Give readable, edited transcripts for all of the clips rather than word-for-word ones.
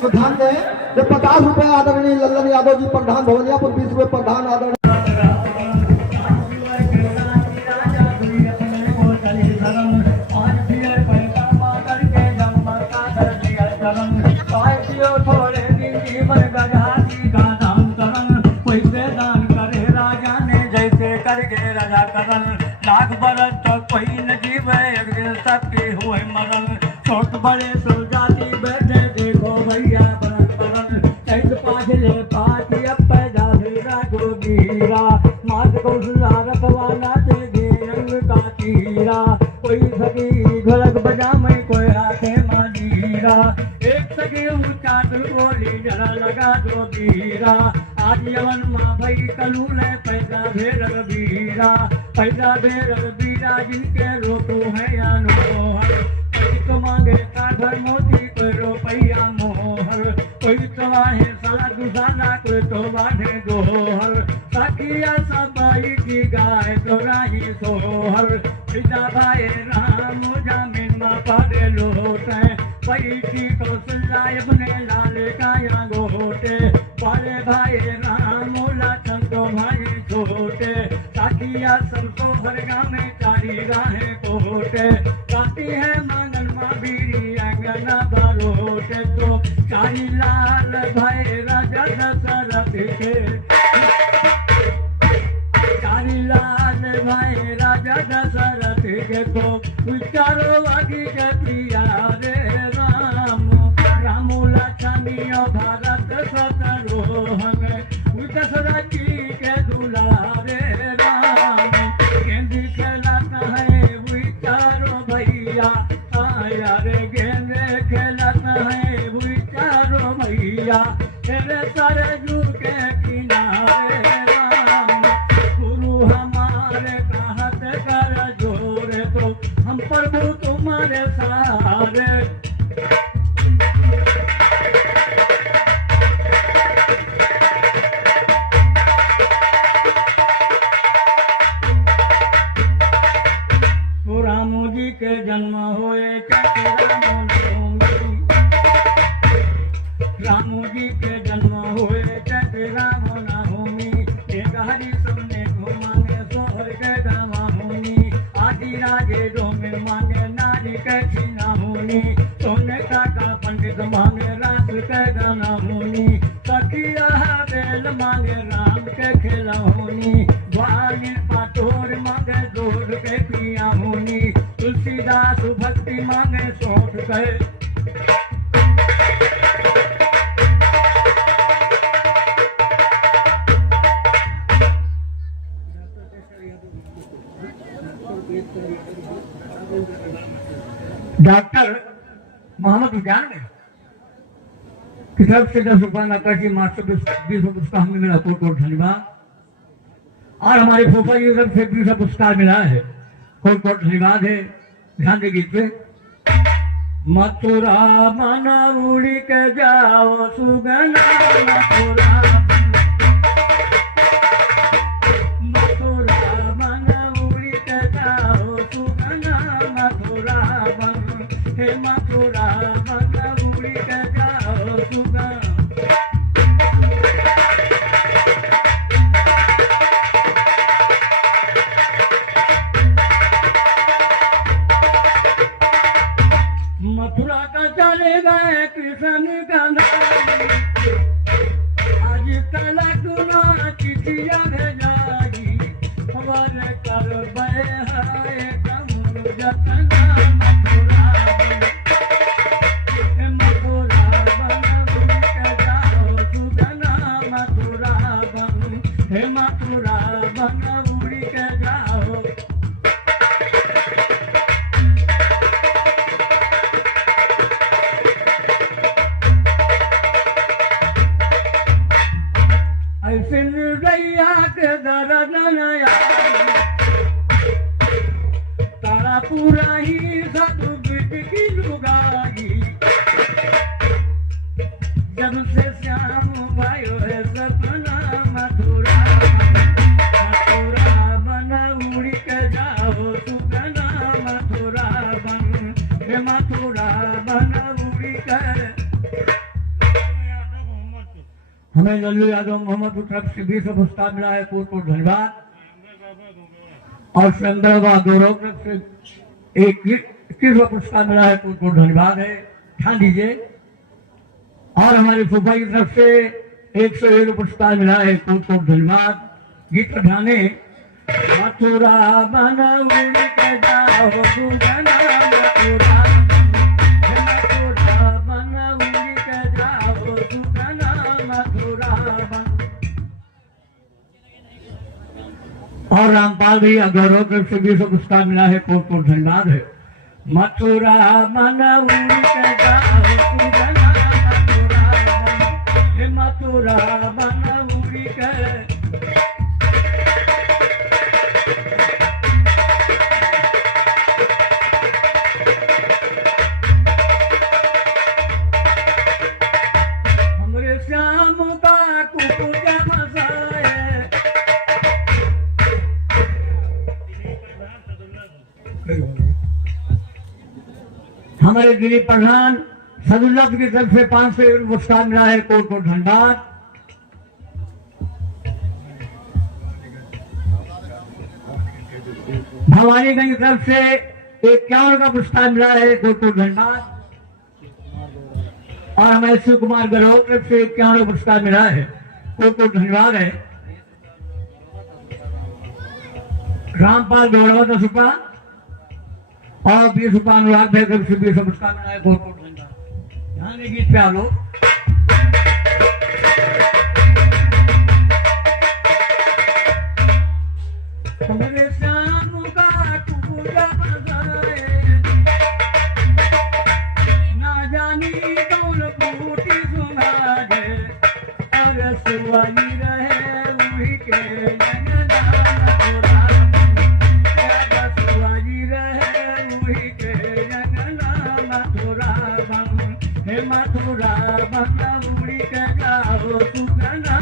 तो ध्यान दें, जब 50 रुपए आदरणीय लल्लन यादव जी प्रधान भवनियापुर, 20 रुपए प्रधान आदरणीय लाख बरस तो कोई न जीवे, एक दिन सबके हुए मरण। छोट बड़े तो जाति बैठे देखो भैया बरन बरन। चैत पाछले पाछी अब पैदा भेरा गोगीरा, मात कौशला रखवाला से रंग का तीरा। कोई सगी ढोलक बजा में कोई हाथे माजीरा, एक सगी ऊंचा बोली जरा लगा दो धीरा। आज यवन माँ भाई कलूले पैदा भेर बीरा, पैदा भेर बीरा जिनके रोको है या नोहर। कोई तो मांगे काढ़ मोती, कोई रुपया मोहर। कोई तो आहे साला दुसाला, कोई तो बाढ़े गोहर। सखिया सबाई की गाय तो राही सोहर। पिता भाई राम जमीन माँ पड़े लोटे, बैठी कौशल्या अपने लाल काया गोटे। बड़े भाई राम लखन तो भाई छोटे, साथिया सबको भरगा में चारी राहें कोटे। गाती है मंगन माँ बीरी अंगना बरोटे, तो चारी लाल भाई राजा दशरथ के। चारी लाल भाई राजा दशरथ के, तो विचारो आगे के प्रिया रे राम। रामू लक्ष्मणियो भारत सतरोहन, दशरथ जी के दुलारे राम। गेंदी खेलता है विचारो भैया, आया रे गेंदे खेलता है विचारो भैया। तेरे सरजू के किनारे राम, गुरु हमारे कहत कर जोरे, तो हम प्रभु तुम्हारे सहारे। रामू जी के जन्म होए रामू जी के जन्म हुए चैत राम नवमी। एक हरि सबने को मांगे सोहर के गवा मुनि। आदि राजे जो में मांगे नारी के छीना मुनि। सोने का पंडित मांगे रात के गाना मुनि। सखिया बेल मांगे राम के खेला मुनि। ग्वालिन पाटोर मांगे दूध के पिया मुनि। तुलसीदास भक्ति मांगे सोट गए। डॉक्टर मोहम्मद उजान ने की तरफ से 10 रुपये नकाशी मास्टर 20 पुरस्कार हमें मिला, कोट कोट धन्यवाद। और हमारे फूफा जी की तरफ से 20 पुरस्कार मिला है, कोट कोट धन्यवाद है। ध्यान दे गीत पे। मथुरा मन उड़ी के जाओ सुगना, मथुरा हे मथुरा मन उड़ी के जाओ सुगना। मथुरा का चले गए कृष्ण का नाम। आज कल गुना चिठिया भेजाई, खबर कर हाय कम जतना। हे मथुरा बन उड़ी के जाओ। हे मथुरा बन उड़ी कर। हमें लल्लू यादव मोहम्मद की तरफ से 20 पुरस्कार मिला है, कोट कोट धन्यवाद। और सुरेंद्र गौरव की तरफ से 21 पुरस्कार मिला है, कोट कोट धन्यवाद है, ध्यान दीजिए। और हमारे फूफा की तरफ से 101 पुरस्कार मिला है, कोट कोट धन्यवाद। गीत पर ध्यान दें। मथुरा बन उड़ी के जाओ सुगना मथुरा, मथुरा बन उड़ी के जाओ सुगना मथुरा बन। और रामपाल भैया गौरव तरफ से 20 पुरस्कार मिला है, कोट कोट धन्यवाद है। मथुरा बन उड़ी के जाओ सुगना मथुरा बन उड़ी के। हमरे श्याम का कुकुर फसाए, हमारे दिलीप प्रधान सदुल्लाह की तरफ से 500 पुरस्कार मिला है, कोट कोट धन्यवाद। भवानीगंज की तरफ से 51 का पुरस्कार मिला है, कोट कोट धन्यवाद। और हमारे शिव कुमार गौरव की तरफ से 51 पुरस्कार मिला है, कोट कोट धन्यवाद है। रामपाल गौरव का सुपा और 20 रुपया अनुराग भाई तरफ से 20 पुरस्कार मिला है, कोट कोट धन्यवाद। ध्यान दें गीत पे आ लो। हमरे श्याम का टुकड़ा बजाए, ना जानी कौन फूटी सुनाए, अरे सुवाई रहे उही के नैना मथुरा, सुवाई रहे उही के नैना मथुरा बन। हे मथुरा बन उड़ी के जाओ सुगना।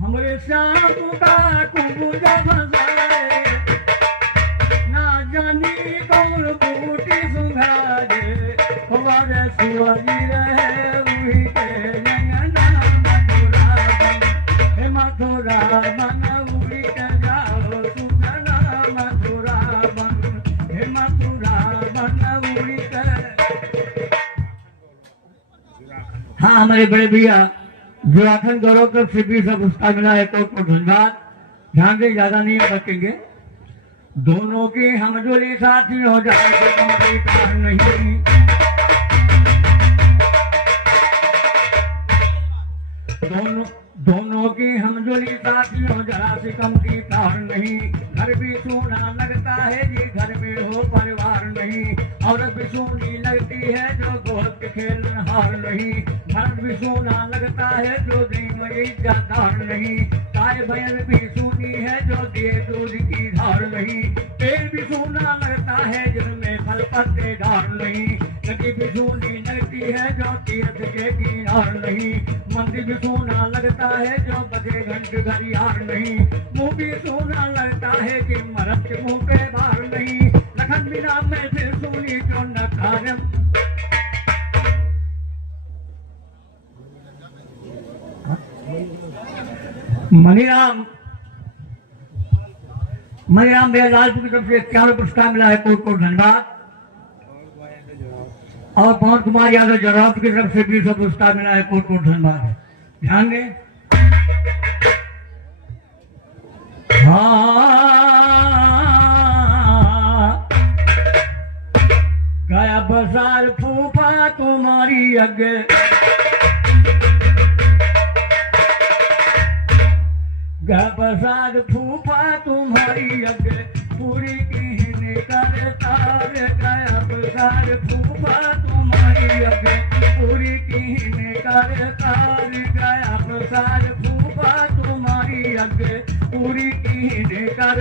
हमरे श्याम का कुबुजा फसाए, ना जानी कौन बूटी सुंघाए, हमारे सुवाई रहे उही के नैना मथुरा बन। हे मथुरा बन उड़ी के जाओ सुगना मथुरा बन। हे मथुरा बन उड़ी के। हाँ, हमारे बड़े भैया जुराखंड गौरव तरफ से 20 पुरस्कार मिला है, कोट कोट धन्यवाद। ध्यान से ज्यादा नहीं रखेंगे। दोनों के हम जोड़ी साथी हो जाए तो कम कारण नहीं। दोनों के हम जोड़ी साथी हो जरा से कम की तार नहीं। घर भी सोना लगता है जी घर में हो परिवार नहीं। औरत भी सोनी लगती है जो गोद के खेल हार नहीं। मर्द भी सोना लगता है जो दिन में इज्जतदार नहीं। गाय बैल भी सोनी है जो दिए दूध की धार नहीं। पेड़ भी सोना लगता है जिनमें फल पत्तेदार नहीं। नदी भी सोनी लगती है जो तीर्थ के किनार नहीं। मंदिर भी सोना लगता है जो बजे घंट घड़ियार नहीं। मुंह भी सोना लगता है कि मर्द के मुंह पे बार नहीं। लखन बिना में फिर सोनी जो न खारम। मणिराम भैया लालपुर की तरफ से 51 पुरस्कार मिला है, कोट कोट धन्यवाद। और पवन कुमार यादव जराव की तरफ से 20 पुरस्कार मिला है, कोट कोट धन्यवाद है। ध्यान दें। गया बसार फूफा तुम्हारी अगे। गया बसार फूफा तुम्हारी अगे। पूरी की कर तार। गया बसार फूफा तुम्हारी अगे। पूरी की कर तार। गया बसार फूफा तुम्हारी अगे। पूरी की कर।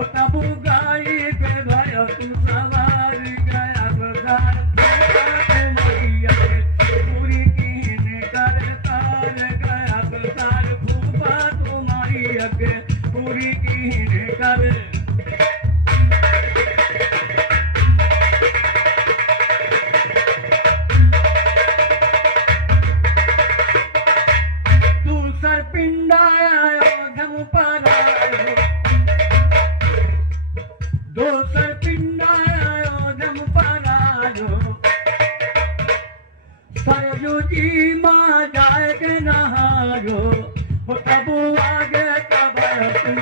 हो तब गाई के भयो तुम सवार गया बजार तुम्हारी अगे पूरी कीन कर तार गया बजार फूफा तुम्हारी अगे पूरी कीन कर दूसर पिंड आयो धम पर आयो दूसर पिंड आयो धम पर आयो सरजू जी माँ जाए के नहायो हो तब आगे तब तुम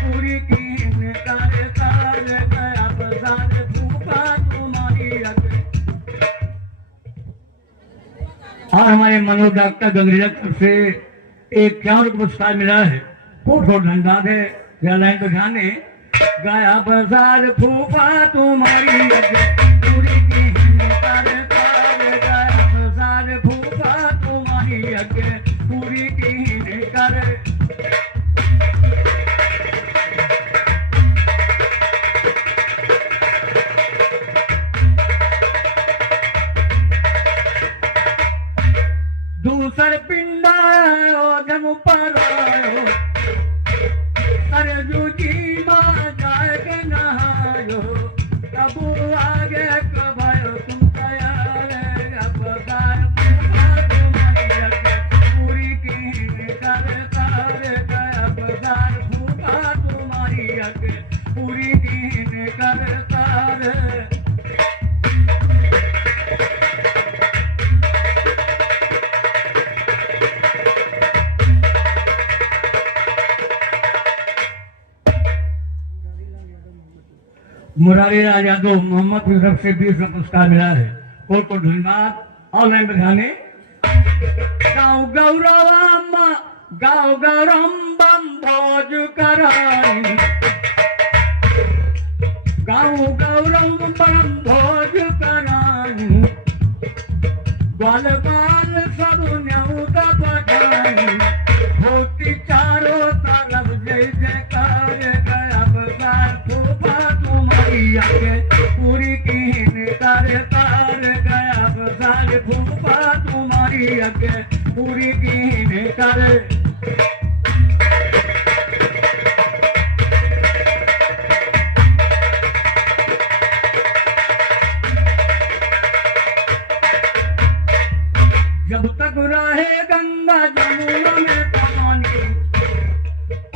पूरी कीन कर तार गया बजार फूफा तुम्हारी अगे। और हमारे मनोज डॉक्टर गंगरेजा से एक क्या पुरस्कार मिला है, बहुत बहुत धन्यवाद है। यह लाइन तो ध्यान है, गया बाजार फूफा तुम्हारी अगे पूरी कीन कर तार गया बाजार फूफा तुम्हारी अगे पूरी कीन कर दूसर पिंड आयो जम पर आयो सरजू जी माँ जाए के नहायो तब आगे कबायो तुम तैयार बजार तुम्हारी अगे पूरी कीन कर तार गया बजार फूफा तुम्हारी अगे पूरी कीन कर तार मुरारी लाल यादव मोहम्मद की तरफ से 20 का पुरस्कार मिला है। बहुत बहुत धन्यवाद। ऑनलाइन बधाने गाँव गौरवम गाँव गौरम बम भोज कराई गाँव गौरम बम भोज कराई ग्वाल बाल सब न्यूत बजाई होती चारों तरफ जय जयकार गया बजार फूफा तुम्हारी अगे पूरी कीन कर तार गया बजार फूफा तुम्हारी अगे पूरी कीन कर जब तक रहे गंगा जमुना में पानी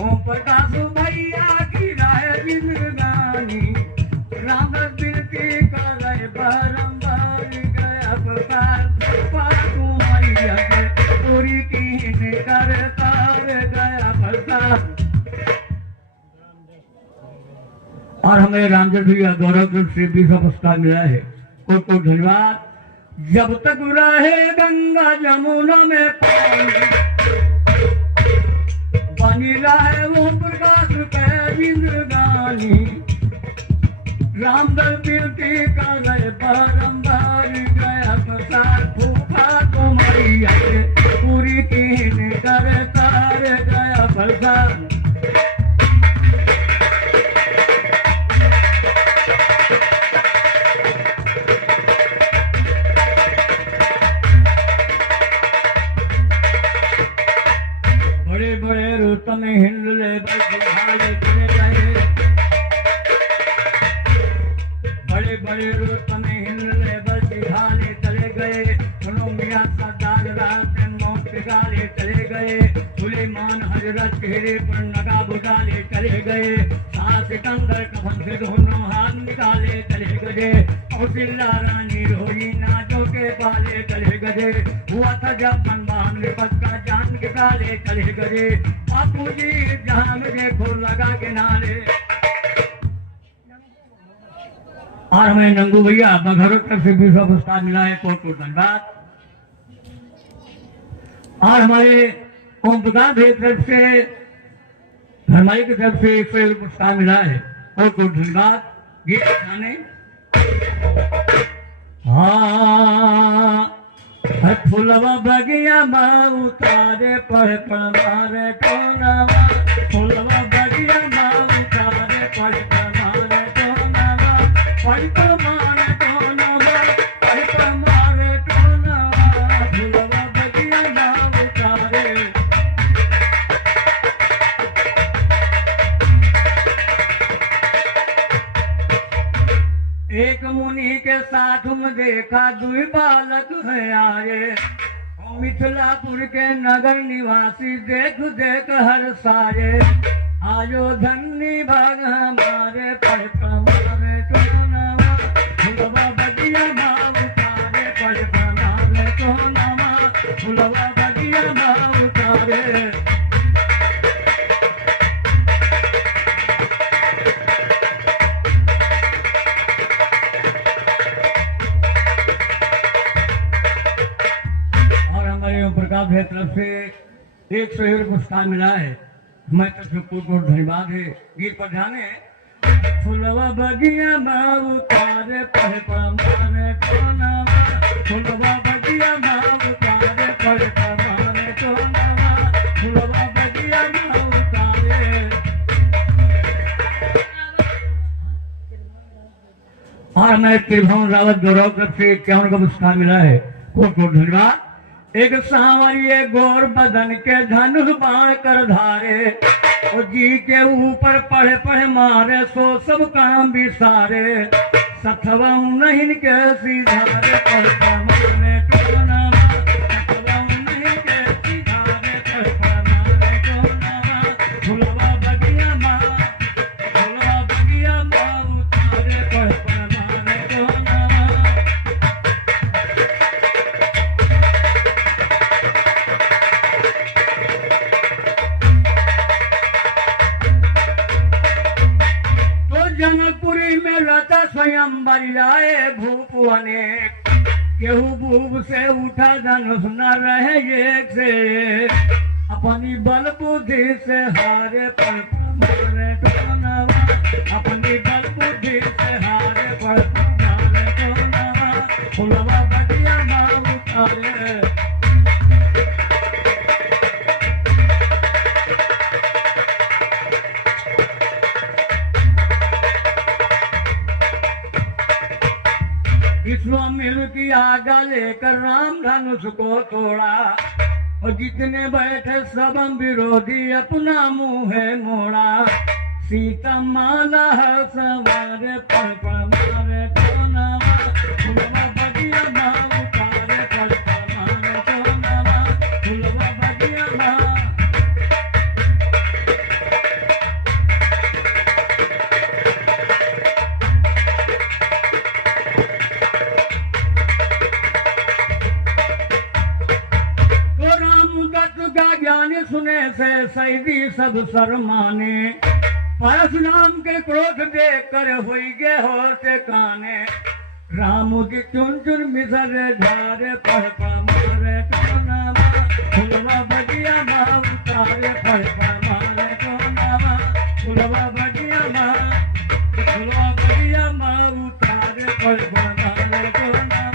ओम प्रकाश भैया की राय जिंदगानी राम बिनती करे बारंबार गया बकार तुम्हारी अगे पूरी कीन कर तार गया बकार। और हमें रामचंद्र भैया गौरव से 20 का पुरस्कार मिला है। बहुत बहुत धन्यवाद। जब तक रहे गंगा जमुना में पानी बनी रहे वो प्रकाश पे जिंदगानी रामदल बिनती का गए बारंबार गया बजार फूफा तुम्हारी अगे पूरी कीन कर तार गया बजार। बड़े बड़े रुत में हिंदले बजाले चले गए बड़े बड़े रुत में हिंदले बजाले चले गए सुनो मियां सरदार रात मौत गाले चले गए सुलेमान हजरत चेहरे पर नकाब डाले चले गए सास सिकंदर कफन से दोनों हाथ निकाले चले गए कौशल्या रानी रोई नाजों के पाले चले गए हुआ था जब बनवान में पक्का जान के काले चले गए बापू जी जहां में देखो लगा के नाले। और हमें नंगू भैया बघरों तरफ से 20 पुरस्कार मिला है। बहुत बहुत धन्यवाद। और हमारे ओम प्रकाश भैया तरफ से धर्माई की तरफ से 100 पुरस्कार मिला है। बहुत बहुत धन्यवाद। गीत गाने हाँ फुलवा बगिया माँ उतारे पढ़ मारे टोनावा फुलवा बगिया माँ उतारे पढ़ मारे टोनावा पढ़ मारे टोनावा पढ़ मारे टोनावा फुलवा बगिया माँ उतारे। एक मुनि के साथ में देखा दुई बालक है आए मिथिलापुर के नगर निवासी देख देख हर सारे आयो धन्य भाग हमारे पढ़ मारे टोनावा फुलवा बगिया माँ उतारे पढ़ मारे टोनावा फुलवा बगिया माँ उतारे। प्रकाश है तरफ से 100 रुपये पुरस्कार मिला है। मैं तरफ से बहुत धन्यवाद है। गीत पर ध्यान है। फुलवा बगिया माँ उतारे पढ़ मारे टोनावा फुलवा बगिया माँ उतारे पढ़ मारे टोनावा फुलवा बगिया माँ उतारे। और मैं त्रिभुवन रावत गौरव तरफ से 51 का पुरस्कार मिला है। बहुत बहुत धन्यवाद। एक सांवरिये गोर बदन के धनुष बाण कर धारे और जी के ऊपर पढ़े पढ़े मारे सो सब काम बिसारे सथवा नहीं के सीधारे पढ़ मारे टोनावा सथवा नहीं के सीधारे पढ़ मारे टोनावा फुलवा बगिया माँ उतारे पढ़ मारे टोनावा। जनकपुरी में लता स्वयं बरियाए भूप अनेक केहू भूप से उठा धनुष न रहे एक से अपनी बल बुद्धि से हारे पढ़ मारे टोनावा अपनी बल बुद्धि से हारे पढ़ मारे टोनावा फुलवा बगिया माँ उतारे। विश्वामित्र की आज्ञा लेकर राम धनुष को तोड़ा और जितने बैठे सब विरोधी अपना मुंह मोड़ा सीता माला सवारे पढ़ मारे टोनावा फुलवा बगिया माँ उतारे पढ़ मारे टोनावा फुलवा बगिया माँ। का ज्ञान सुने से सैदी सब शर्माने परशुराम के क्रोध देख कर हुई गे होते काने राम की चुन चुन मिसर झारे पढ़ मारे टोनावा फुलवा बगिया माँ उतारे पढ़ मारे टोनावा फुलवा बगिया माँ उतारे पढ़ मारे टोनावा।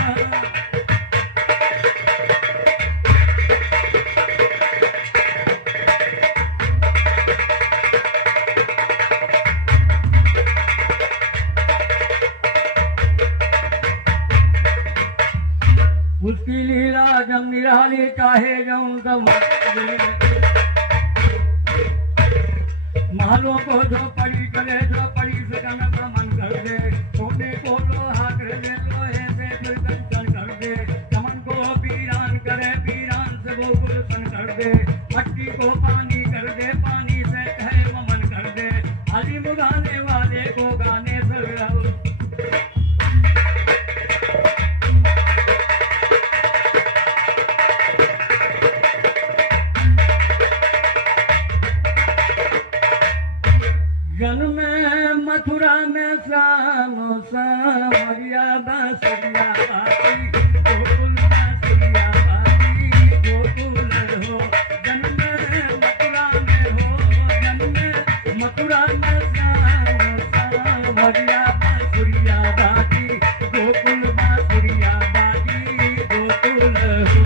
उसकी लीला जब निराली चाहे जाऊं तब महलों को जो पड़ी करे जो पड़ी से कनक मन कर दे सोने को लोहा कर दे लोहे से फिर कंचन कर दे चमन को वीरान करे वीरान से वो गुलशन कर दे मट्टी को पानी कर दे पानी से कहे मन कर दे अलीम गाने वाले को गाने से जन्म मथुरा में श्याम सावरिया बांसुरिया बाजी गोकुल बांसुरिया बाजी गोकुल हो जन्म मथुरा में श्याम सावरिया बांसुरिया बाजी गोकुल बांसुरिया बाजी गोकुल हो।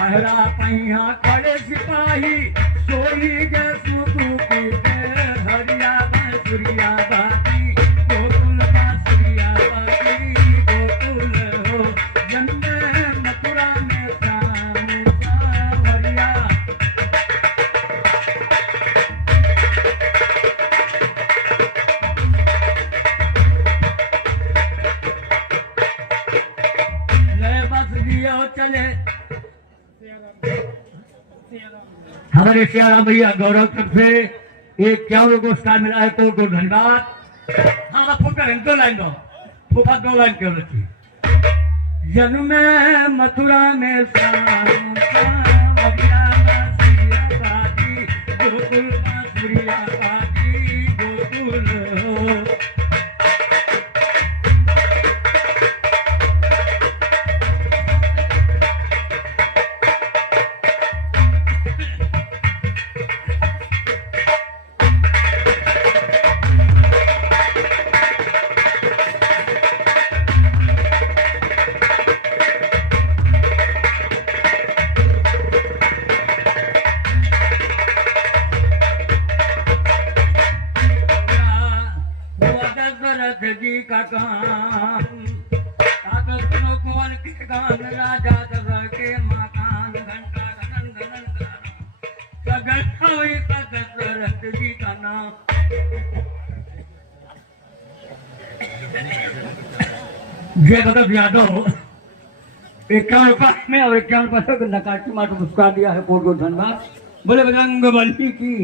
पहरा पहिया खड़े सिपाही सोई जसु की हरिया बांसुरिया बाजी गोकुल बांसुरिया बाजी गोकुल हो जन्मे मथुरा में श्याम सावरिया। ले बस लियो चले हमारे सियाराम भैया गौरव तक से एक क्या को स्टार मिला है तो धन्यवाद। हाँ फूका दो लाइन दो फूका 2 लाइन क्यों रखी जन्म मथुरा में श्याम सावरिया बांसुरिया बाजी गोकुल बांसुरिया बाजी गोकुल हो। जी का काम सुनो कुंवर के गान राजा दशरथ के मकान घंटा घनन घनन सगल हुई दशरथ जी का नाम। जय भगत यादव 51 में और 51 को नकाटी मार पुरस्कार दिया है बहुत बहुत धन्यवाद। बोले बजरंग बली की।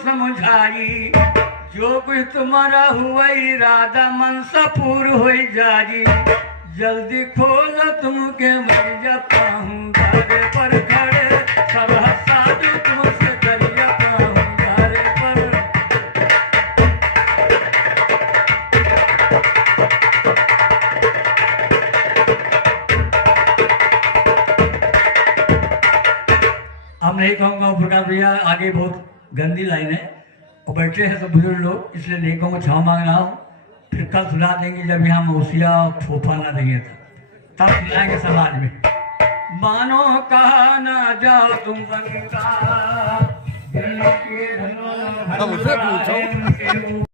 समझाई जो कुछ तुम्हारा हुआ इरादा मनसापुर हो जारी जल्दी खोल तुमके मैं जा पाऊंगा रे पर खड़े सब साधु तुमसे करिया पाऊंगा रे पर। अब नहीं कहूँगा प्रकाश भैया आगे बहुत गंदी लाइन है और बैठे हैं सब बुजुर्ग लोग इसलिए नहीं कहूँगा क्षमा मांग रहा हूँ। फिर कल सुना देंगे जब यहाँ मौसिया और फोफा ना देंगे तब सुनाएंगे समाज में। मानो कहा ना जाओ तुम